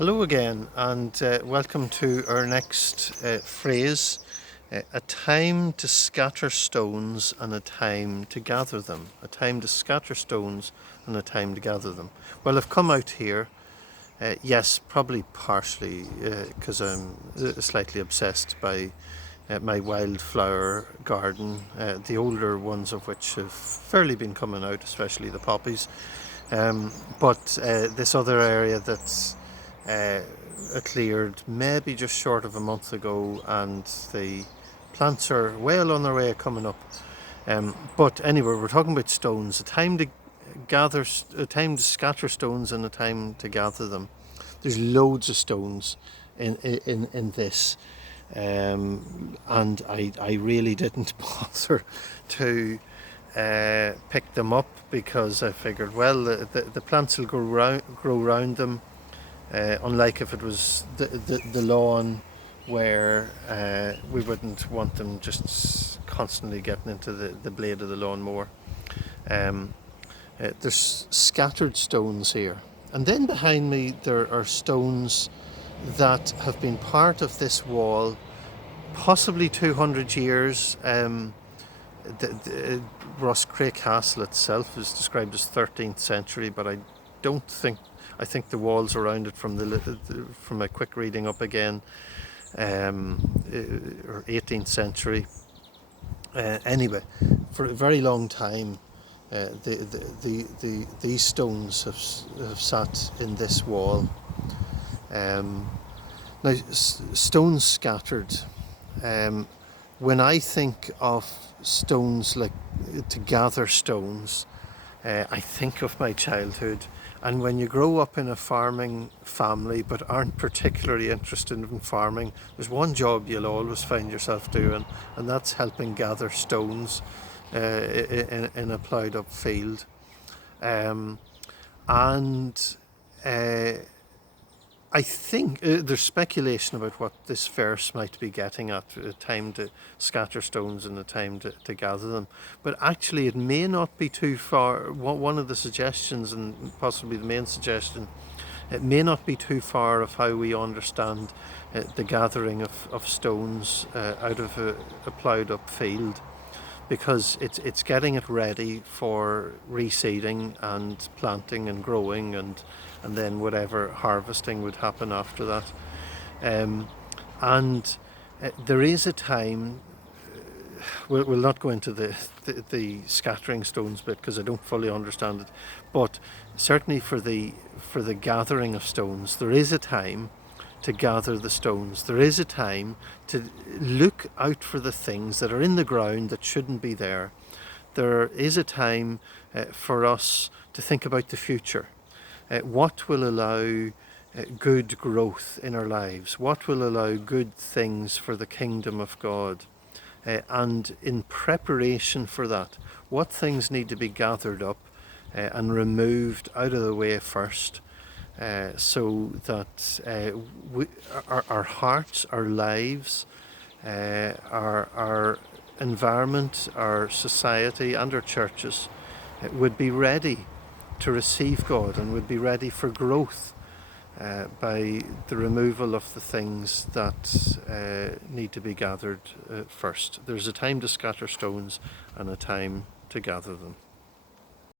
Hello again, and welcome to our next phrase, a time to scatter stones and a time to gather them. A time to scatter stones and a time to gather them. Well, I've come out here, yes, probably partially because I'm slightly obsessed by my wildflower garden, the older ones of which have fairly been coming out, especially the poppies. But this other area that's cleared maybe just short of a month ago, and the plants are well on their way of coming up. But anyway, we're talking about stones. A time to scatter stones, and a time to gather them. There's loads of stones in this, and I really didn't bother to pick them up because I figured, well, the plants will grow around them. Unlike if it was the lawn, where we wouldn't want them just constantly getting into the blade of the lawnmower. There's scattered stones here, and then behind me there are stones that have been part of this wall possibly 200 years. Roscrea Castle itself is described as 13th century, but I think the walls around it, from a quick reading up again, or 18th century. Anyway, for a very long time, these stones have sat in this wall. Now, stones scattered. When I think of stones, like to gather stones, I think of my childhood. And when you grow up in a farming family but aren't particularly interested in farming, there's one job you'll always find yourself doing, and that's helping gather stones in a ploughed up field. I think there's speculation about what this verse might be getting at, a time to scatter stones and a time to gather them. But actually it may not be too far. One of the suggestions, and possibly the main suggestion, it may not be too far of how we understand the gathering of stones out of a ploughed up field, because it's getting it ready for reseeding and planting and growing, and then whatever harvesting would happen after that. There is a time, we'll not go into the scattering stones bit because I don't fully understand it, but certainly for the gathering of stones, there is a time to gather the stones. There is a time to look out for the things that are in the ground that shouldn't be there. There is a time for us to think about the future. What will allow good growth in our lives? What will allow good things for the kingdom of God? And in preparation for that, what things need to be gathered up and removed out of the way first, so that our hearts, our lives, our environment, our society and our churches would be ready to receive God and would be ready for growth by the removal of the things that need to be gathered first. There's a time to scatter stones and a time to gather them.